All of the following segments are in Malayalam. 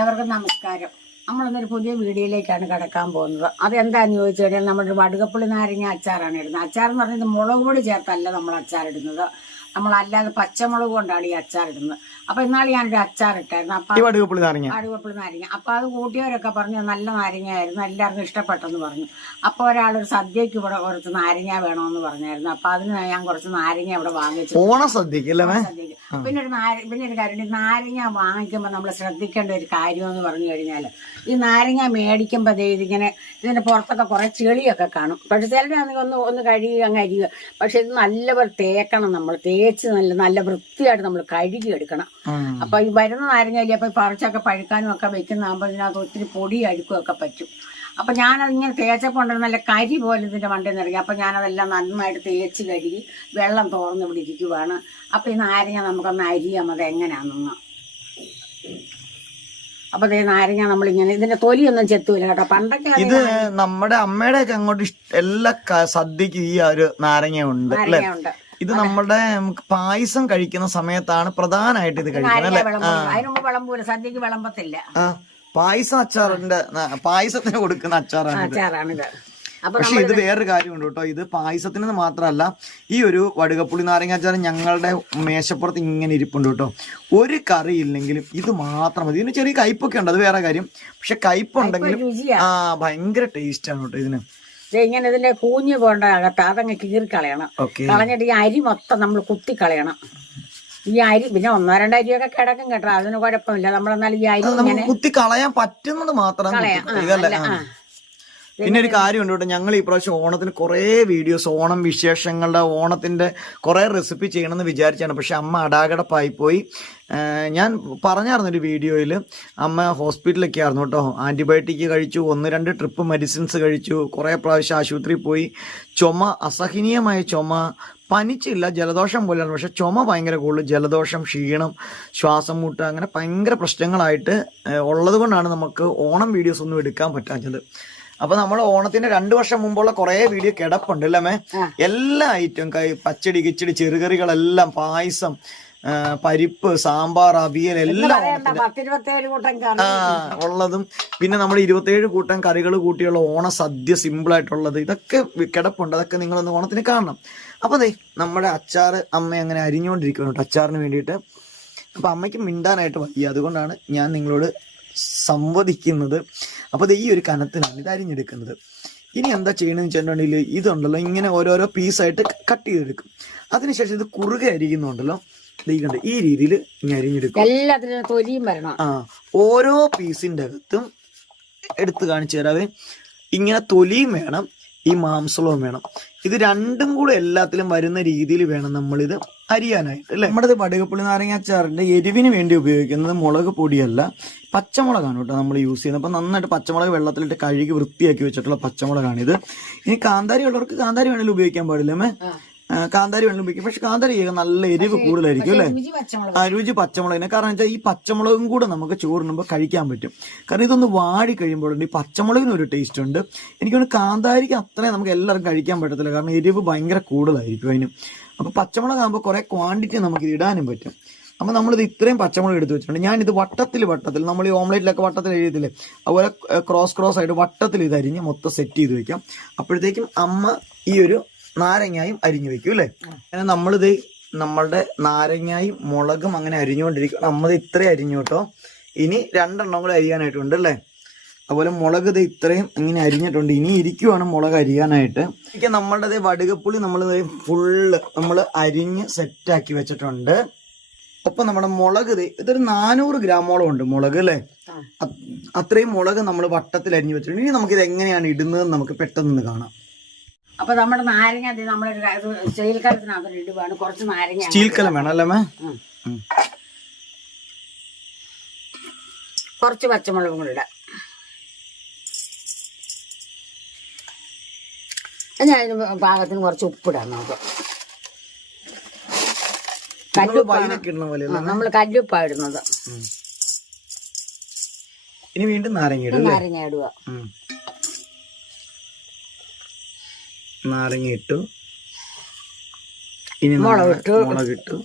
ഏവർക്കും നമസ്കാരം. നമ്മളിന്നൊരു പുതിയ വീഡിയോയിലേക്കാണ് കിടക്കാൻ പോകുന്നത്. അതെന്താണെന്ന് ചോദിച്ചു കഴിഞ്ഞാൽ നമ്മുടെ വടുകപ്പുളി നാരങ്ങ അച്ചാറാണ് ഇടുന്നത്. അച്ചാർ എന്ന് പറഞ്ഞത് മുളക് പൊടി ചേർത്തല്ല നമ്മൾ അച്ചാറിടുന്നത്, നമ്മളല്ലാതെ പച്ചമുളക് കൊണ്ടാണ് ഈ അച്ചാറിടുന്നത്. അപ്പൊ ഇന്നാൾ ഞാനൊരു അച്ചാറിട്ടായിരുന്നു. അപ്പൊ വടുകപ്പുളി നാരങ്ങ അപ്പൊ അത് കൂട്ടിയവരൊക്കെ പറഞ്ഞു നല്ല നാരങ്ങയായിരുന്നു, എല്ലാവർക്കും ഇഷ്ടപ്പെട്ടെന്ന് പറഞ്ഞു. അപ്പൊ ഒരാളൊരു സദ്യക്ക് ഇവിടെ കുറച്ച് നാരങ്ങ വേണമെന്ന് പറഞ്ഞായിരുന്നു. അപ്പൊ അതിന് ഞാൻ കുറച്ച് നാരങ്ങ ഇവിടെ വാങ്ങിച്ചു. സദ്യക്ക് പിന്നെ ഒരു കാര്യം, നാരങ്ങ വാങ്ങിക്കുമ്പോൾ നമ്മൾ ശ്രദ്ധിക്കേണ്ട ഒരു കാര്യം എന്ന് പറഞ്ഞു കഴിഞ്ഞാൽ, ഈ നാരങ്ങ മേടിക്കുമ്പോൾ ഇതിങ്ങനെ ഇതിന്റെ പുറത്തൊക്കെ കുറെ ചെളിയൊക്കെ കാണും. പക്ഷെ ചിലരാണെങ്കിൽ ഒന്ന് കഴുകി അങ്ങ് അരിയുക. പക്ഷെ ഇത് നല്ലപോലെ തേക്കണം, നമ്മൾ തേച്ച് നല്ല വൃത്തിയായിട്ട് നമ്മൾ കഴുകി എടുക്കണം. അപ്പൊ ഈ വരുന്ന നാരങ്ങയില്ലേ, അപ്പൊ പറിച്ചൊക്കെ പഴുക്കാനും ഒക്കെ വെക്കുന്നതാകുമ്പോൾ ഇതിനകത്ത് ഒത്തിരി പൊടി അഴുക്കുകയൊക്കെ പറ്റും. അപ്പൊ ഞാനതിങ്ങനെ തേച്ചപ്പോൾ നല്ല കരി പോലെ ഇതിന്റെ മണ്ടയിൽ നിറങ്ങി. അപ്പൊ ഞാനതെല്ലാം നന്നായിട്ട് തേച്ച് കഴുകി വെള്ളം തോർന്ന് ഇവിടെ ഇരിക്കുവാണ്. അപ്പൊ ഈ നാരങ്ങ നമുക്കൊന്ന് അരിയാം അത് എങ്ങനെയാണെന്ന്. അപ്പൊ അതേ നാരങ്ങ നമ്മളിങ്ങനെ ഇതിന്റെ തൊലിയൊന്നും ചെത്തൂല കേട്ടോ. പണ്ടൊക്കെ ഇത് നമ്മുടെ അമ്മയുടെ ഒക്കെ അങ്ങോട്ട് എല്ലാ സദ്യക്ക് ഈ ഒരു നാരങ്ങ ഉണ്ട്. ഇത് നമ്മുടെ പായസം കഴിക്കുന്ന സമയത്താണ് പ്രധാനമായിട്ട് ഇത് കഴിക്കുന്നത്. അതിന് മുമ്പ് വിളമ്പൂല, സദ്യക്ക് വിളമ്പത്തില്ല. പായസം അച്ചാറിന്റെ പായസത്തിന് കൊടുക്കുന്ന അച്ചാറാണിത്. പക്ഷെ ഇത് വേറൊരു കാര്യമുണ്ട് കേട്ടോ. ഇത് പായസത്തിന് മാത്രമല്ല, ഈ ഒരു വടുകപ്പുളി നാരങ്ങ അച്ചാർ ഞങ്ങളുടെ മേശപ്പുറത്ത് ഇങ്ങനെ ഇരിപ്പുണ്ട് കേട്ടോ. ഒരു കറി ഇല്ലെങ്കിലും ഇത് മാത്രം മതി. ഇതിന് ചെറിയ കയ്പൊക്കെ ഉണ്ട്, അത് വേറെ കാര്യം. പക്ഷെ കയ്പുണ്ടെങ്കിലും ഭയങ്കര ടേസ്റ്റ് ആണ് കേട്ടോ ഇതിന്. ഇങ്ങനെ ഇതിന്റെ കൂഞ്ഞ് പോകേണ്ട അകത്ത് അതങ്ങ് കീറിക്കളയണം. കളഞ്ഞിട്ട് ഈ അരി മൊത്തം നമ്മൾ കുത്തിക്കളയണം. ഈ അരി പിന്നെ 1-2 അരിയൊക്കെ കിടക്കും കേട്ടോ, അതിന് കുഴപ്പമില്ല. നമ്മളെന്നാലും ഈ അരി ഇങ്ങനെ കുത്തി കളയാൻ പറ്റുന്നത് മാത്രം. പിന്നെ ഒരു കാര്യമുണ്ട് കേട്ടോ, ഞങ്ങൾ ഈ പ്രാവശ്യം ഓണത്തിന് കുറേ വീഡിയോസ്, ഓണം വിശേഷങ്ങളുടെ, ഓണത്തിന്റെ കുറെ റെസിപ്പി ചെയ്യണമെന്ന് വിചാരിച്ചാണ്. പക്ഷെ അമ്മ അടാകടപ്പായി പോയി. ഞാൻ പറഞ്ഞായിരുന്നൊരു വീഡിയോയിൽ, അമ്മ ഹോസ്പിറ്റലൊക്കെ ആയിരുന്നു കേട്ടോ. ആന്റിബയോട്ടിക് കഴിച്ചു, 1-2 ട്രിപ്പ് മെഡിസിൻസ് കഴിച്ചു, കുറേ പ്രാവശ്യം ആശുപത്രിയിൽ പോയി. ചുമ, അസഹനീയമായ ചുമ, പനിച്ചില്ല, ജലദോഷം പോലെയാണ്. പക്ഷെ ചുമ ഭയങ്കര കൂടുതൽ, ജലദോഷം, ക്ഷീണം, ശ്വാസം മുട്ട്, അങ്ങനെ ഭയങ്കര പ്രശ്നങ്ങളായിട്ട് ഉള്ളത് കൊണ്ടാണ് നമുക്ക് ഓണം വീഡിയോസ് ഒന്നും എടുക്കാൻ പറ്റാത്തത്. അപ്പൊ നമ്മൾ ഓണത്തിന്റെ 2 വർഷം മുമ്പുള്ള കുറെ വീഡിയോ കിടപ്പുണ്ട് അല്ലേ? എല്ലാ ഐറ്റം, പച്ചടി, കിച്ചടി, ചെറുകറികളെല്ലാം, പായസം, പരിപ്പ്, സാമ്പാർ, അവിയൽ എല്ലാം ഉള്ളതും, പിന്നെ നമ്മൾ 27 കൂട്ടം കറികൾ കൂട്ടിയുള്ള ഓണ സദ്യ സിമ്പിൾ ആയിട്ടുള്ളത്, ഇതൊക്കെ കിടപ്പുണ്ട്. അതൊക്കെ നിങ്ങളൊന്ന് ഓണത്തിന് കാണണം. അപ്പൊ അതെ, നമ്മുടെ അച്ചാർ അമ്മ അങ്ങനെ അരിഞ്ഞുകൊണ്ടിരിക്കുന്നു കേട്ടോ, അച്ചാറിന് വേണ്ടിയിട്ട്. അപ്പൊ അമ്മയ്ക്ക് മിണ്ടാനായിട്ട് വയ്യ, അതുകൊണ്ടാണ് ഞാൻ നിങ്ങളോട് സംവദിക്കുന്നത്. അപ്പൊ ഈ ഒരു കനത്തിലാണ് ഇത് അരിഞ്ഞെടുക്കുന്നത്. ഇനി എന്താ ചെയ്യണമെന്ന് വെച്ചിട്ടുണ്ടെങ്കിൽ, ഇതുണ്ടല്ലോ ഇങ്ങനെ ഓരോരോ പീസായിട്ട് കട്ട് ചെയ്തെടുക്കും. അതിനുശേഷം ഇത് കുറുകെ അരിക്കുന്നുണ്ടല്ലോ, ഈ രീതിയിൽ ഇങ്ങനെ അരിഞ്ഞെടുക്കും. എല്ലാത്തിനും തൊലിയും വരണം. ഓരോ പീസിന്റെ അകത്തും എടുത്ത് കാണിച്ചു തരാവേ. ഇങ്ങനെ തൊലിയും വേണം, ഈ മാംസവും വേണം. ഇത് രണ്ടും കൂടെ എല്ലാത്തിലും വരുന്ന രീതിയിൽ വേണം നമ്മളിത് അരിയാനായിട്ട് അല്ലെ. നമ്മുടെ വടുകപ്പുളി നാരങ്ങ അച്ചാറിന്റെ എരിവിന് വേണ്ടി ഉപയോഗിക്കുന്നത് മുളക് പൊടിയല്ല, പച്ചമുളകാണ് കേട്ടോ നമ്മൾ യൂസ് ചെയ്യുന്നത്. അപ്പൊ നന്നായിട്ട് പച്ചമുളക് വെള്ളത്തിലിട്ട് കഴുകി വൃത്തിയാക്കി വെച്ചിട്ടുള്ള പച്ചമുളകാണിത്. ഇനി കാന്താരി ഉള്ളവർക്ക് കാന്താരി വേണമെങ്കിലും ഉപയോഗിക്കാൻ പാടില്ലമ്മേ, കാന്താരി വേണമെങ്കിലും ഉപയോഗിക്കും. പക്ഷെ കാന്താരി നല്ല എരിവ് കൂടുതലായിരിക്കും അല്ലെ, രുചി പച്ചമുളകിനെ. കാരണം വെച്ചാൽ ഈ പച്ചമുളകും കൂടെ നമുക്ക് ചോറിനുമ്പോൾ കഴിക്കാൻ പറ്റും. കാരണം ഇതൊന്ന് വാടി കഴിയുമ്പോഴുണ്ട് ഈ പച്ചമുളകിന് ഒരു ടേസ്റ്റ് ഉണ്ട്. എനിക്കൊന്ന് കാന്താരിക്ക് അത്രയും നമുക്ക് എല്ലാവർക്കും കഴിക്കാൻ പറ്റത്തില്ല, കാരണം എരിവ് ഭയങ്കര കൂടുതലായിരിക്കും അതിന്. അപ്പൊ പച്ചമുളകാകുമ്പോൾ കുറെ ക്വാണ്ടിറ്റി നമുക്ക് ഇടാനും പറ്റും. അപ്പൊ നമ്മളിത് ഇത്രയും പച്ചമുളക് എടുത്ത് വെച്ചിട്ടുണ്ട്. ഞാനിത് വട്ടത്തിൽ നമ്മൾ ഈ ഓംലേറ്റിലൊക്കെ വട്ടത്തിൽ എഴുതിയില്ലേ, അതുപോലെ ക്രോസ് ആയിട്ട് വട്ടത്തിൽ ഇത് അരിഞ്ഞ് മൊത്തം സെറ്റ് ചെയ്ത് വെക്കാം. അപ്പോഴത്തേക്കും അമ്മ ഈ ഒരു നാരങ്ങായും അരിഞ്ഞു വെക്കും അല്ലേ. അങ്ങനെ നമ്മളിത് നമ്മളുടെ നാരങ്ങായും മുളകും അങ്ങനെ അരിഞ്ഞുകൊണ്ടിരിക്കും. നമ്മളിത് ഇത്രയും അരിഞ്ഞു കേട്ടോ. ഇനി 2 കൂടെ അരിയാനായിട്ടുണ്ട് അല്ലേ. അതുപോലെ മുളക് ഇത് ഇത്രയും ഇങ്ങനെ അരിഞ്ഞിട്ടുണ്ട്. ഇനി ഇരിക്കുവാണ് മുളക് അരിയാനായിട്ട്. നമ്മളുടെ വടുകപ്പുളി ഫുള്ള് നമ്മൾ അരിഞ്ഞ് സെറ്റാക്കി വെച്ചിട്ടുണ്ട്. ഒപ്പം നമ്മുടെ മുളക് ഇതൊരു 400 ഗ്രാമോളം ഉണ്ട് മുളക് അല്ലേ. അത്രയും മുളക് നമ്മൾ വട്ടത്തിൽ അരിഞ്ഞു വെച്ചിട്ടുണ്ട്. ഇനി നമുക്കിത് എങ്ങനെയാണ് ഇടുന്നതെന്ന് നമുക്ക് പെട്ടെന്ന് കാണാം. അപ്പൊ നമ്മുടെ നാരങ്ങ നമ്മളൊരു സ്റ്റീൽ കലത്തിനകത്ത് ഇടുവാണ്. കുറച്ച് നാരങ്ങ, സ്റ്റീൽ കലം വേണം അല്ലേ? കുറച്ച് പച്ചമുളകും കൂടെ ഇടാം. ഞാൻ അതിന് പാകത്തിന് കുറച്ച് ഉപ്പിടാം. നമുക്ക് നമ്മൾ കല്ലുപ്പാ ഇടുന്നത്. ഇനി വീണ്ടും നാരങ്ങ ഇടുക. നാരങ്ങ ഇട്ടു. ഇനി മുളകിട്ടു.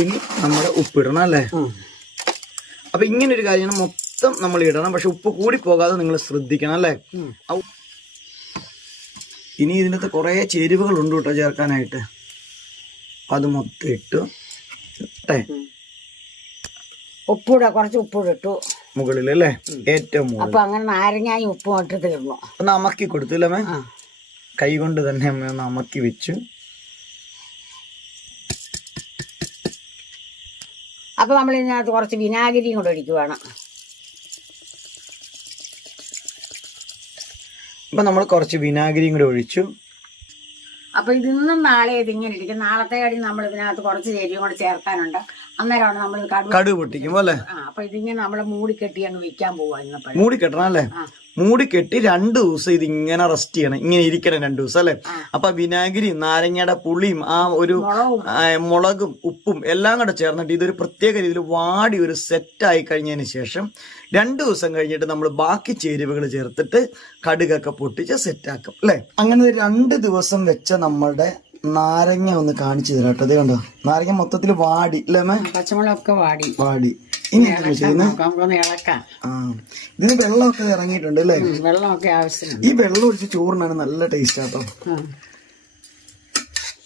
ഇനി നമ്മുടെ ഉപ്പിടണം അല്ലേ. അപ്പൊ ഇങ്ങനെ ഒരു കാര്യമാണ് മൊത്തം നമ്മൾ ഇടണം. പക്ഷെ ഉപ്പ് കൂടി പോകാതെ നിങ്ങൾ ശ്രദ്ധിക്കണം അല്ലേ. ഇനി ഇതിനകത്ത് കുറെ ചേരുവകൾ ഉണ്ട് കേട്ടോ ചേർക്കാനായിട്ട്. അത് മൊത്തം ഇട്ടു ഉപ്പൂടെ കുറച്ച് ഉപ്പൂടെ ഇട്ടു മുകളിൽ അല്ലേ, ഏറ്റവും മുകളിൽ. അപ്പൊ അങ്ങനെ നാരങ്ങായും ഉപ്പും ഇട്ട് തീർന്നു. ഒന്ന് അമക്കി കൊടുത്തു അല്ലേ, കൈ കൊണ്ട് തന്നെ അമ്മ ഒന്ന് അമക്കി വെച്ചു. അപ്പൊ നമ്മൾ ഇതിനകത്ത് കുറച്ച് വിനാഗിരിയും കൂടെ ഒഴിക്കുവാണ്. അപ്പൊ നമ്മൾ കുറച്ച് വിനാഗിരിയും കൂടെ ഒഴിച്ചു. അപ്പൊ ഇതിന്നും നാളെ ഇതിങ്ങനെ ഇരിക്കും. നാളത്തെ അടി നമ്മൾ ഇതിനകത്ത് കുറച്ച് ചേരുവയും കൂടെ ചേർക്കാനുണ്ട്. അന്നേരമാണ് നമ്മൾ കടുക് പൊട്ടിക്കുമ്പോ അല്ലേ. അപ്പൊ ഇതിങ്ങനെ നമ്മള് മൂടിക്കെട്ടി അങ്ങ് വെക്കാൻ പോവാ. മൂടിക്കെട്ടണം അല്ലേ. മൂടിക്കെട്ടി 2 ദിവസം ഇതിങ്ങനെ റെസ്റ്റ് ചെയ്യണം, ഇങ്ങനെ ഇരിക്കണം 2 ദിവസം അല്ലെ. അപ്പൊ വിനാഗിരിയും നാരങ്ങയുടെ പുളിയും ആ ഒരു മുളകും ഉപ്പും എല്ലാം കൂടെ ചേർന്നിട്ട് ഇതൊരു പ്രത്യേക രീതിയിൽ വാടി ഒരു സെറ്റ് ആയി കഴിഞ്ഞതിന് ശേഷം 2 ദിവസം കഴിഞ്ഞിട്ട് നമ്മൾ ബാക്കി ചേരുവകൾ ചേർത്തിട്ട് കടുകൊക്കെ പൊട്ടിച്ച് സെറ്റാക്കും അല്ലെ. അങ്ങനെ 2 ദിവസം വെച്ച നമ്മളുടെ നാരങ്ങ ഒന്ന് കാണിച്ചു തരാം കേട്ടോ. ഇത് കണ്ടോ, നാരങ്ങ മൊത്തത്തിൽ വാടി അല്ലേ. പച്ചമുളകൊക്കെ വാടി. ഇനി എന്താ ചെയ്യുന്നത്? ഇതിന് വെള്ളമൊക്കെ ഇറങ്ങിയിട്ടുണ്ട് അല്ലേ. വെള്ളമൊക്കെ ആവശ്യമാണ്. ഈ വെള്ളം ഒഴിച്ച് ചോറിനാണ് നല്ല ടേസ്റ്റ് ആട്ടോ.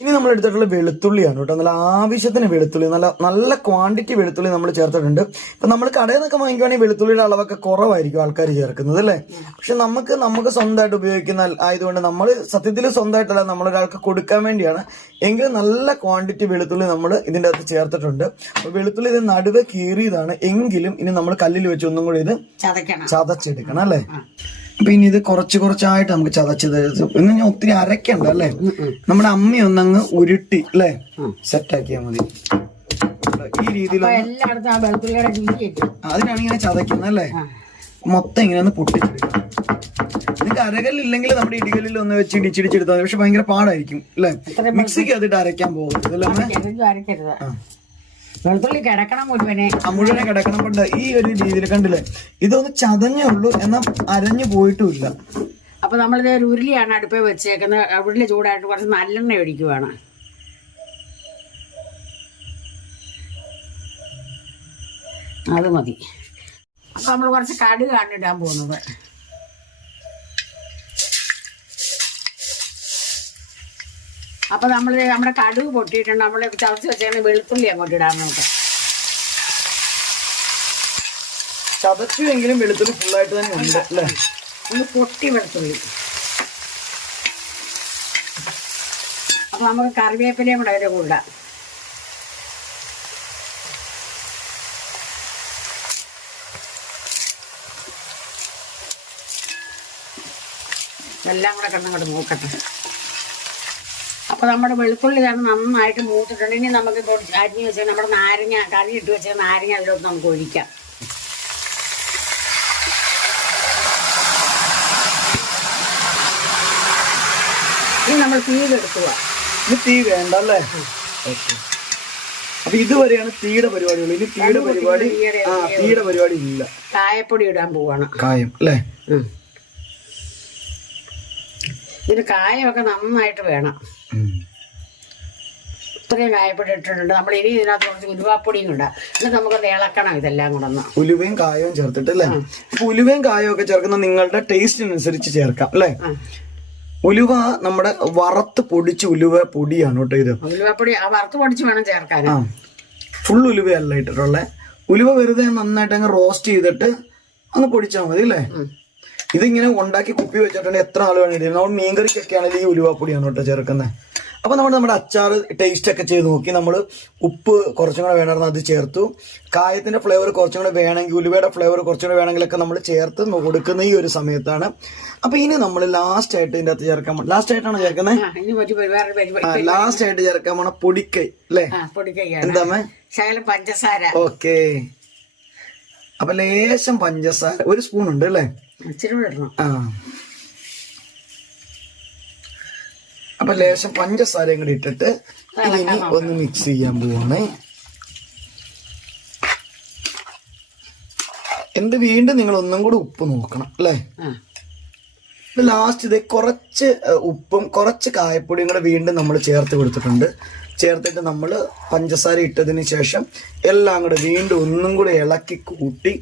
ഇനി നമ്മൾ എടുത്തിട്ടുള്ള വെളുത്തുള്ളിയാണ് കേട്ടോ. നല്ല ആവശ്യത്തിന് വെളുത്തുള്ളി, നല്ല ക്വാണ്ടിറ്റി വെളുത്തുള്ളി നമ്മൾ ചേർത്തിട്ടുണ്ട്. ഇപ്പൊ നമ്മൾ കടയിൽ നിന്നൊക്കെ വാങ്ങിക്കുവാണെങ്കിൽ വെളുത്തുള്ളിയുടെ അളവൊക്കെ കുറവായിരിക്കും ആൾക്കാർ ചേർക്കുന്നത് അല്ലേ. പക്ഷെ നമുക്ക് സ്വന്തമായിട്ട് ഉപയോഗിക്കുന്ന ആയതുകൊണ്ട് നമ്മൾ സത്യത്തിൽ സ്വന്തമായിട്ടല്ല, നമ്മളൊരാൾക്ക് കൊടുക്കാൻ വേണ്ടിയാണ്. എങ്കിലും നല്ല ക്വാണ്ടിറ്റി വെളുത്തുള്ളി നമ്മൾ ഇതിൻ്റെ അകത്ത് ചേർത്തിട്ടുണ്ട്. അപ്പൊ വെളുത്തുള്ളി ഇത് നടുവെ കീറിയതാണ്, എങ്കിലും ഇനി നമ്മൾ കല്ലിൽ വെച്ച് ഒന്നും കൂടി ഇത് ചതച്ചെടുക്കണം അല്ലേ. അപ്പൊ ഇനി ഇത് കുറച്ചായിട്ട് നമുക്ക് ചതച്ചത് ഇന്ന് ഞാൻ ഒത്തിരി അരക്കണ്ട അല്ലേ. നമ്മുടെ അമ്മ ഒന്നങ്ങ് ഉരുട്ടി അല്ലേ സെറ്റാക്കിയാൽ മതി. ഈ രീതിയിൽ അതിനാണ് ഇങ്ങനെ ചതക്കുന്നത് അല്ലേ. മൊത്തം ഇങ്ങനെ ഒന്ന് പൊട്ടിച്ചെടുക്കാം. നിങ്ങൾക്ക് അരകല്ലില്ലെങ്കിൽ നമ്മുടെ ഇടികല്ലിൽ ഒന്ന് വെച്ച് ഇടിച്ചിടിച്ചെടുത്താൽ മതി. പക്ഷെ ഭയങ്കര പാടായിരിക്കും അല്ലേ. മിക്സിക്ക് അതിട്ട് അരയ്ക്കാൻ പോകരുത് അല്ലേ. വെളുത്തുള്ളി കിടക്കണം മുഴുവനെ കിടക്കണം. കൊണ്ട് ഈ ഒരു രീതിയിൽ കണ്ടില്ലേ, ഇതൊന്ന് ചതഞ്ഞേ ഉള്ളൂ, എന്നാൽ അരഞ്ഞു പോയിട്ടുമില്ല. അപ്പൊ നമ്മളിത് ഒരു ഉരുളിയാണ് അടുപ്പേ വെച്ചേക്കുന്നത്. ഉരുളി ചൂടായിട്ട് കുറച്ച് നല്ലെണ്ണ ഒഴിക്കുവാണ്. അത് മതി. അപ്പൊ നമ്മൾ കുറച്ച് കടുകാണ് ഇടാൻ പോകുന്നത്. അപ്പൊ നമ്മുടെ കടുക് പൊട്ടിയിട്ടുണ്ട്. നമ്മൾ ചതച്ച് വെച്ചാൽ വെളുത്തുള്ളി അങ്ങോട്ട് ഇടാൻ നോക്കാം. ചതച്ചുവെങ്കിലും വെളുത്തുള്ളി ഫുള്ളായിട്ട് തന്നെ ഉണ്ട് അല്ലേ. ഒന്ന് പൊട്ടി വെളുത്തുള്ളി. അപ്പൊ നമുക്ക് കറിവേപ്പിലയും കൂടെ അതിന്റെ കൂടെ. എല്ലാം കൂടെ കണ്ണങ്ങോട്ട് നോക്കട്ടെ. അപ്പൊ നമ്മുടെ വെളുത്തുള്ളി തന്നെ നന്നായിട്ട് മൂത്തിട്ടുണ്ട്. ഇനി നമുക്ക് അരിഞ്ഞ് വെച്ചാൽ നമ്മുടെ നാരങ്ങ കറി ഇട്ട് വെച്ചാൽ നാരങ്ങ അതിലോട്ട് നമുക്ക് ഒഴിക്കാം. ഇനി നമ്മൾ തീ കെടുക്കുക. ഇത് തീ വേണ്ട അല്ലേ. അപ്പൊ ഇതുവരെയാണ് തീയുടെ പരിപാടികൾ. ഇനി തീയുടെ പരിപാടി ഇല്ല. കായപ്പൊടി ഇടാൻ പോവാണ്. കായം അല്ലേ. ഇതിന് കായമൊക്കെ നന്നായിട്ട് വേണം. ഇത്രയും കായപ്പൊടി ഇട്ടിട്ടുണ്ട്. നമ്മൾ ഇനി ഇതിനകത്ത് കുറച്ച് ഉലുവാപ്പൊടിയും ഉണ്ട്. എന്നിട്ട് നമുക്കൊന്ന് ഇളക്കണം ഇതെല്ലാം കൂടെ ഒന്ന്. ഉലുവയും കായവും ചേർത്തിട്ട് അല്ലേ. ഉലുവയും കായവും ഒക്കെ ചേർക്കുന്ന നിങ്ങളുടെ ടേസ്റ്റിനനുസരിച്ച് ചേർക്കാം അല്ലേ. ഉലുവ നമ്മുടെ വറുത്ത് പൊടിച്ച് ഉലുവ പൊടിയാണ് കേട്ടോ ഇത്. ഉലുവപ്പൊടി വറുത്ത് പൊടിച്ച് വേണം ചേർക്കാൻ. ഫുൾ ഉലുവയല്ല ഇട്ടിട്ടുള്ളേ. ഉലുവ വെറുതെ നന്നായിട്ട് അങ്ങ് റോസ്റ്റ് ചെയ്തിട്ട് അങ്ങ് പൊടിച്ചാൽ മതി അല്ലേ. ഇതിങ്ങനെ ഉണ്ടാക്കി കുപ്പി വെച്ചിട്ടുണ്ടെങ്കിൽ എത്ര നാൾ വേണമെങ്കിലും. നമ്മൾ മീൻകറിക്കൊക്കെ ആണെങ്കിൽ ഈ ഉലുവാപ്പൊടിയാണ് കേട്ടോ ചേർക്കുന്നത്. അപ്പൊ നമ്മുടെ അച്ചാർ ടേസ്റ്റ് ഒക്കെ ചെയ്ത് നോക്കി. നമ്മൾ ഉപ്പ് കുറച്ചും കൂടെ വേണമെന്ന് അത് ചേർത്തു. കായത്തിന്റെ ഫ്ലേവർ കുറച്ചും കൂടെ വേണമെങ്കിൽ, ഉലുവയുടെ ഫ്ലേവർ കുറച്ചും കൂടെ വേണമെങ്കിലൊക്കെ നമ്മൾ ചേർത്ത് കൊടുക്കുന്ന ഈ ഒരു സമയത്താണ്. അപ്പൊ ഇനി നമ്മൾ ലാസ്റ്റ് ആയിട്ട് ഇതിന്റെ അകത്ത് ചേർക്കാൻ, ലാസ്റ്റ് ആയിട്ടാണ് ചേർക്കുന്നത്. ലാസ്റ്റ് ആയിട്ട് ചേർക്കാൻ പോണ പൊടിക്കൈ അല്ലേ. എന്താ പഞ്ചസാര. ഓക്കെ. അപ്പൊ ലേശം പഞ്ചസാര 1 സ്പൂൺ ഉണ്ട് അല്ലേ. അപ്പൊ ലേശം പഞ്ചസാരയും കൂടി ഇട്ടിട്ട് ഇനി ഒന്ന് മിക്സ് ചെയ്യാൻ പോവാണ്. വീണ്ടും നിങ്ങൾ ഒന്നും കൂടി ഉപ്പ് നോക്കണം അല്ലേ. ലാസ്റ്റ് ഇത് കുറച്ച് ഉപ്പും കുറച്ച് കായപ്പൊടിയും കൂടെ വീണ്ടും നമ്മൾ ചേർത്ത് കൊടുത്തിട്ടുണ്ട്. ചേർത്തിട്ട് നമ്മൾ പഞ്ചസാര ഇട്ടതിന് ശേഷം എല്ലാം കൂടെ വീണ്ടും ഒന്നും കൂടെ ഇളക്കി കൂട്ടി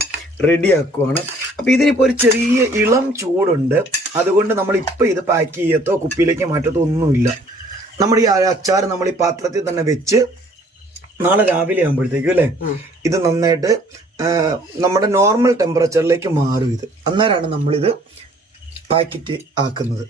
റെഡിയാക്കുവാണ്. അപ്പം ഇതിനിപ്പോൾ ഒരു ചെറിയ ഇളം ചൂടുണ്ട്, അതുകൊണ്ട് നമ്മൾ ഇപ്പം ഇത് പാക്ക് ചെയ്യത്തോ കുപ്പിയിലേക്ക് മാറ്റത്തോ ഒന്നുമില്ല. നമ്മുടെ ഈ അച്ചാർ നമ്മൾ ഈ പാത്രത്തിൽ തന്നെ വെച്ച് നാളെ രാവിലെ ആകുമ്പോഴത്തേക്കും അല്ലേ ഇത് നന്നായിട്ട് നമ്മുടെ നോർമൽ ടെമ്പറേച്ചറിലേക്ക് മാറും. ഇത് അന്നേരമാണ് നമ്മളിത് പാക്കറ്റ് ആക്കുന്നത്.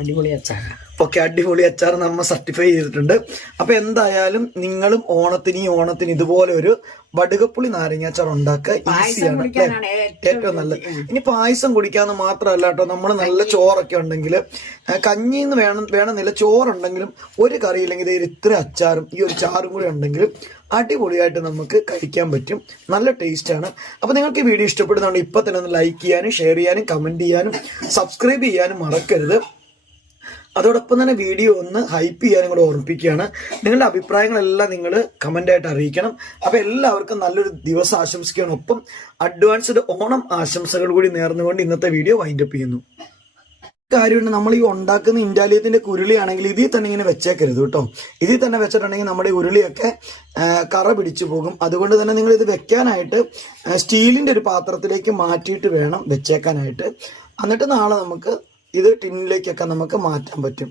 അടിപൊളി അച്ചാർ. ഓക്കെ, അടിപൊളി അച്ചാർ നമ്മൾ സർട്ടിഫൈ ചെയ്തിട്ടുണ്ട്. അപ്പൊ എന്തായാലും നിങ്ങളും ഓണത്തിന് ഇതുപോലെ ഒരു വടുകപ്പുളി നാരങ്ങ അച്ചാർ ഉണ്ടാക്കുക. ഈസിയാണ് അല്ലേ, ഏറ്റവും നല്ലത്. ഇനി പായസം കുടിക്കാന്ന് മാത്രമല്ല കേട്ടോ, നമ്മൾ നല്ല ചോറൊക്കെ ഉണ്ടെങ്കിൽ കഞ്ഞിന്ന് വേണമെന്നില്ല, ചോറുണ്ടെങ്കിലും ഒരു കറിയില്ലെങ്കിൽ ഇത്ര അച്ചാറും ഈ ഒരു ചാറും കൂടി ഉണ്ടെങ്കിലും അടിപൊളിയായിട്ട് നമുക്ക് കഴിക്കാൻ പറ്റും. നല്ല ടേസ്റ്റ് ആണ്. അപ്പൊ നിങ്ങൾക്ക് ഈ വീഡിയോ ഇഷ്ടപ്പെടുന്നുണ്ട് ഇപ്പൊ തന്നെ ഒന്ന് ലൈക്ക് ചെയ്യാനും ഷെയർ ചെയ്യാനും കമന്റ് ചെയ്യാനും സബ്സ്ക്രൈബ് ചെയ്യാനും മറക്കരുത്. അതോടൊപ്പം തന്നെ വീഡിയോ ഒന്ന് ഹൈപ്പ് ചെയ്യാനും കൂടെ ഓർമ്മിപ്പിക്കുകയാണ്. നിങ്ങളുടെ അഭിപ്രായങ്ങളെല്ലാം നിങ്ങൾ കമൻ്റായിട്ട് അറിയിക്കണം. അപ്പോൾ എല്ലാവർക്കും നല്ലൊരു ദിവസം ആശംസിക്കുകയാണ്. ഒപ്പം അഡ്വാൻസ്ഡ് ഓണം ആശംസകൾ കൂടി നേർന്നുകൊണ്ട് ഇന്നത്തെ വീഡിയോ വൈൻഡപ്പ് ചെയ്യുന്നു. കാര്യമുണ്ട്, നമ്മൾ ഈ ഉണ്ടാക്കുന്ന ഇൻഡാലിയത്തിന്റെ കുരുളിയാണെങ്കിൽ ഇതിൽ തന്നെ ഇങ്ങനെ വെച്ചേക്കരുത് കേട്ടോ. ഇതിൽ തന്നെ വെച്ചിട്ടുണ്ടെങ്കിൽ നമ്മുടെ ഉരുളിയൊക്കെ കറ പിടിച്ചു പോകും. അതുകൊണ്ട് തന്നെ നിങ്ങൾ ഇത് വെക്കാനായിട്ട് സ്റ്റീലിന്റെ ഒരു പാത്രത്തിലേക്ക് മാറ്റിയിട്ട് വേണം വെച്ചേക്കാനായിട്ട്. എന്നിട്ട് നാളെ നമുക്ക് ഇത് ടിന്നിലേക്കൊക്കെ നമുക്ക് മാറ്റാൻ പറ്റും.